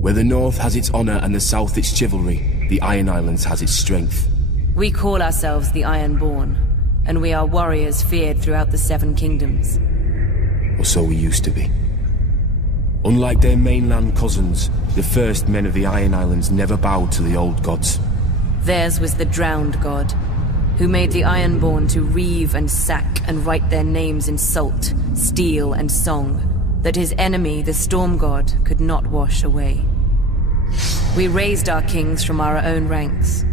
Where the North has its honor and the South its chivalry, the Iron Islands has its strength. We call ourselves the Ironborn, and we are warriors feared throughout the Seven Kingdoms. Or so we used to be. Unlike their mainland cousins, the first men of the Iron Islands never bowed to the old gods. Theirs was the drowned god, who made the Ironborn to reave and sack and write their names in salt, steel and song, that his enemy, the Storm God, could not wash away. We raised our kings from our own ranks,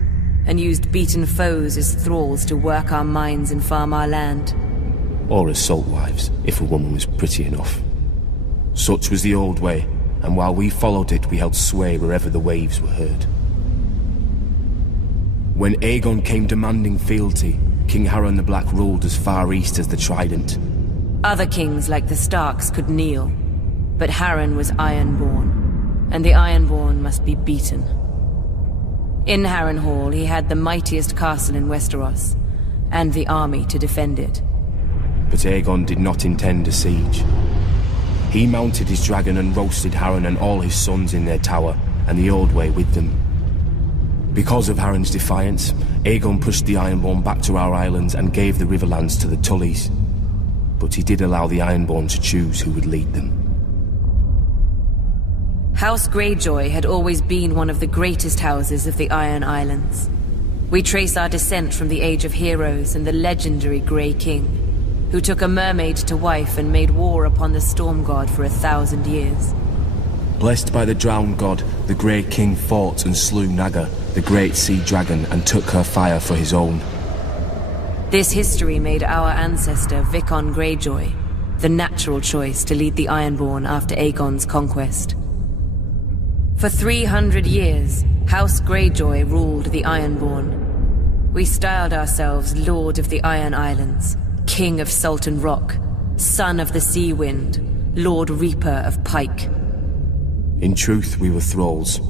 and used beaten foes as thralls to work our mines and farm our land. Or as salt wives, if a woman was pretty enough. Such was the old way, and while we followed it, we held sway wherever the waves were heard. When Aegon came demanding fealty, King Harren the Black ruled as far east as the Trident. Other kings like the Starks could kneel, but Harren was Ironborn, and the Ironborn must be beaten. In Harrenhal, he had the mightiest castle in Westeros, and the army to defend it. But Aegon did not intend a siege. He mounted his dragon and roasted Harren and all his sons in their tower, and the Old Way with them. Because of Harren's defiance, Aegon pushed the Ironborn back to our islands and gave the Riverlands to the Tullys. But he did allow the Ironborn to choose who would lead them. House Greyjoy had always been one of the greatest houses of the Iron Islands. We trace our descent from the Age of Heroes and the legendary Grey King, who took a mermaid to wife and made war upon the Storm God for 1,000 years. Blessed by the Drowned God, the Grey King fought and slew Naga, the great sea dragon, and took her fire for his own. This history made our ancestor Vicon Greyjoy the natural choice to lead the Ironborn after Aegon's conquest. For 300 years, House Greyjoy ruled the Ironborn. We styled ourselves Lord of the Iron Islands, King of Sultan Rock, Son of the Sea Wind, Lord Reaper of Pike. In truth, we were thralls.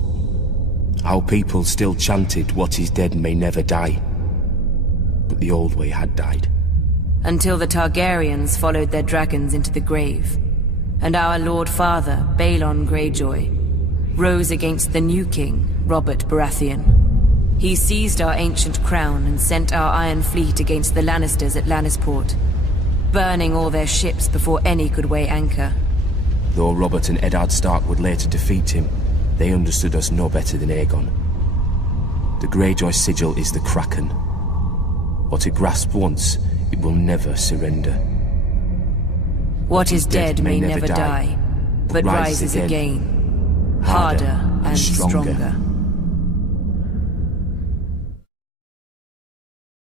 Our people still chanted, "What is dead may never die." But the Old Way had died. Until the Targaryens followed their dragons into the grave, and our Lord Father, Balon Greyjoy, rose against the new king, Robert Baratheon. He seized our ancient crown and sent our Iron Fleet against the Lannisters at Lannisport, burning all their ships before any could weigh anchor. Though Robert and Eddard Stark would later defeat him, they understood us no better than Aegon. The Greyjoy sigil is the Kraken. What it grasped once, it will never surrender. What is dead may never die, but rises again, harder and stronger.